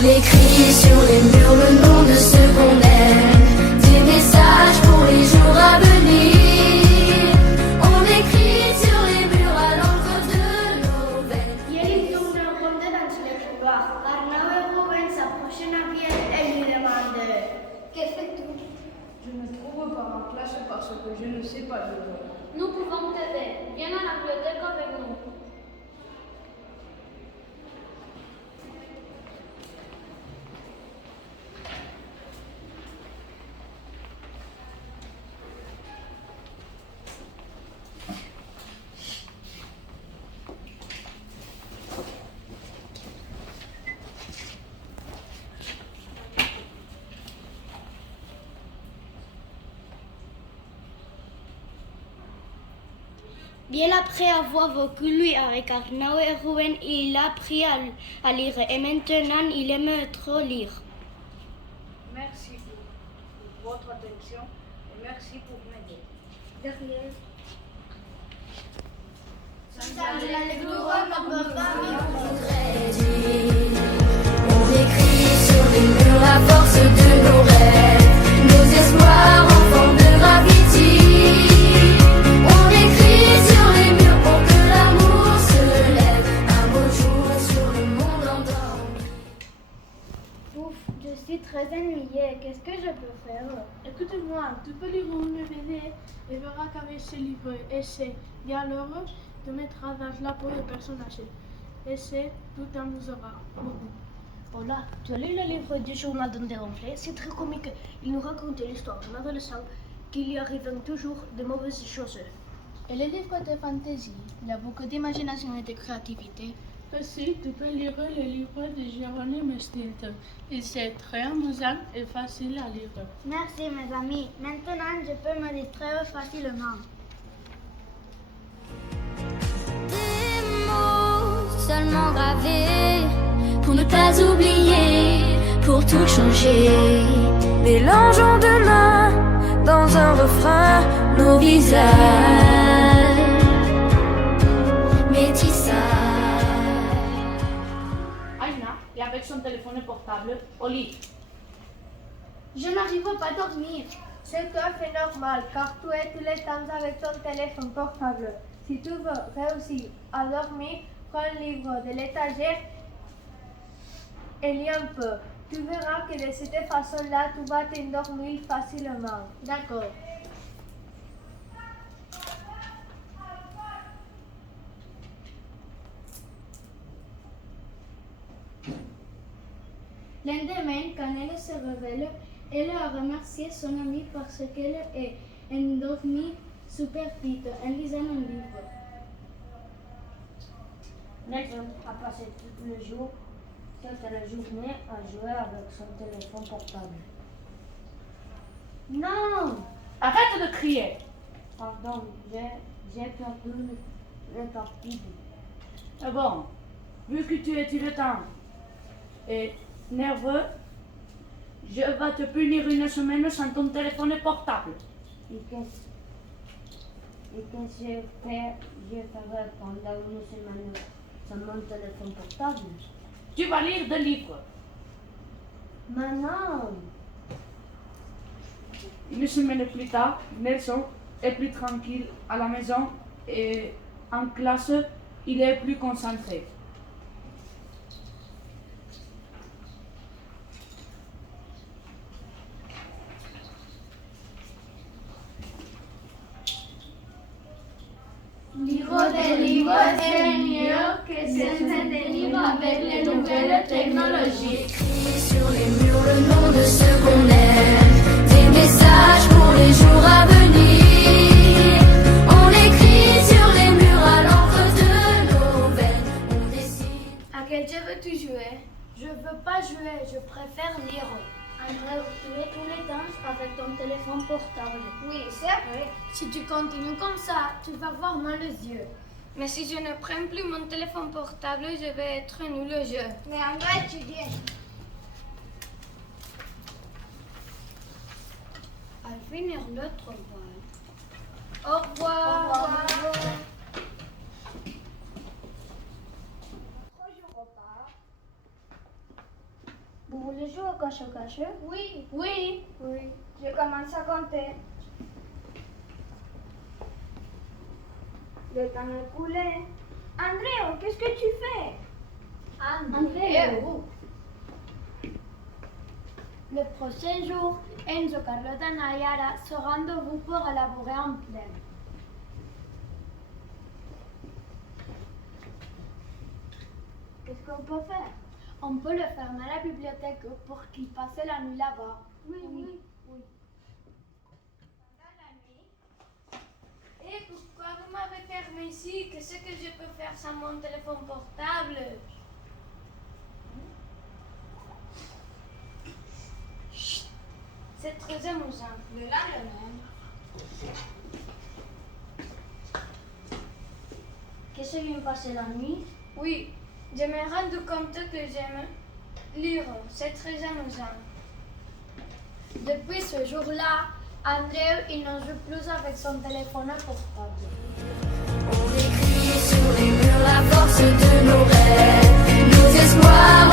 On écrit sur les murs le nom de ceux qu'on aime, des messages pour les jours à venir. On écrit sur les murs à l'encre de nos veines. Ieri torna a conte dans le couloir. Arnaud et Robin s'approchent en arrière et lui demandent que fais-tu? Je me trouve pas en classe parce que je ne sais pas lire. Nous pouvons t'aider. Viens à la bibliothèque avec nous. Bien après avoir vécu lui avec Arnaud et Ruben, il a appris à lire et maintenant il aime trop lire. Merci pour votre attention et merci pour m'aider. De rien. On écrit sur les murs la force de nos rêves, nos espoirs enfants de gravité. On écrit sur les murs pour que l'amour se lève, un beau jour sur le monde endormi. Ouf, je suis très ennuyée. Qu'est-ce que je peux faire? Écoute-moi, tu peux lire une BD et verras qu'avec ce livre, essai et alors te mettra dans la peau de personnes âgées. Et c'est tout t'amusera beaucoup. Hola, tu as lu le livre du journal d'un déronflé? C'est très comique. Il nous raconte l'histoire d'un adolescent qui lui arrive toujours de mauvaises choses. Et le livre de fantaisie, il y a beaucoup d'imagination et de créativité. Aussi, tu peux lire le livre de Jérôme Stilt. Il est très amusant et facile à lire. Merci mes amis. Maintenant, je peux me distraire facilement. Des mots seulement gravés pour ne pas oublier, pour tout changer. Mélangeons demain dans un refrain nos visages métissage. Aina est avec son téléphone portable au lit. Je n'arrive pas à dormir. C'est tout à fait normal car tu es tout le temps avec ton téléphone portable. Si tu veux réussir à dormir, prends le livre de l'étagère et lis un peu. Tu verras que de cette façon-là, tu vas t'endormir facilement. D'accord. Lendemain, quand elle se révèle, elle a remercié son amie parce qu'elle est endormie super vite en lisant un livre. Nelson a passé tout le jour, toute la journée, à jouer avec son téléphone portable. Non! Arrête de crier. Pardon, j'ai perdu le partie. Ah bon, vu que tu es irritant et nerveux, je vais te punir une semaine sans ton téléphone portable. Et qu'est-ce que je ferai pendant une semaine sans mon téléphone portable? Tu vas lire des livres. Mais non! Une semaine plus tard, Nelson est plus tranquille à la maison et en classe, il est plus concentré. Lire des livres est mieux que sentir des livres avec les nouvelles technologies. Écrit sur les murs le nom de ceux qu'on aime, des messages pour les jours à venir. On écrit sur les murs à l'encre de nos veines, on dessine. À quel jeu veux-tu jouer? Je veux pas jouer, je préfère lire. André, tu es tous les temps avec ton téléphone portable. Oui, c'est vrai. Si tu continues comme ça, tu vas voir mal les yeux. Mais si je ne prends plus mon téléphone portable, je vais être nul au jeu. Mais en vrai, tu dis. À finir l'autre bal. Au revoir. de jouer au cache-cache? Oui. Oui. Oui. Je commence à compter. Le temps est coulé. Andréo, qu'est-ce que tu fais? Andréo. Le prochain jour, Enzo, Carlotta et Nayara se rendent-vous pour élaborer un plan. Qu'est-ce qu'on peut faire? On peut le fermer à la bibliothèque pour qu'il passe la nuit là-bas. Oui. Et pourquoi vous m'avez fermé ici? Qu'est-ce que je peux faire sans mon téléphone portable? Chut. C'est très amusant. Le lendemain. Qu'est-ce qui vient passer la nuit? Oui, je me rends compte que j'aime lire. C'est très amusant. Depuis ce jour-là, André, il ne joue plus avec son téléphone portable. On écrit sur les murs la force de nos rêves, nos espoirs.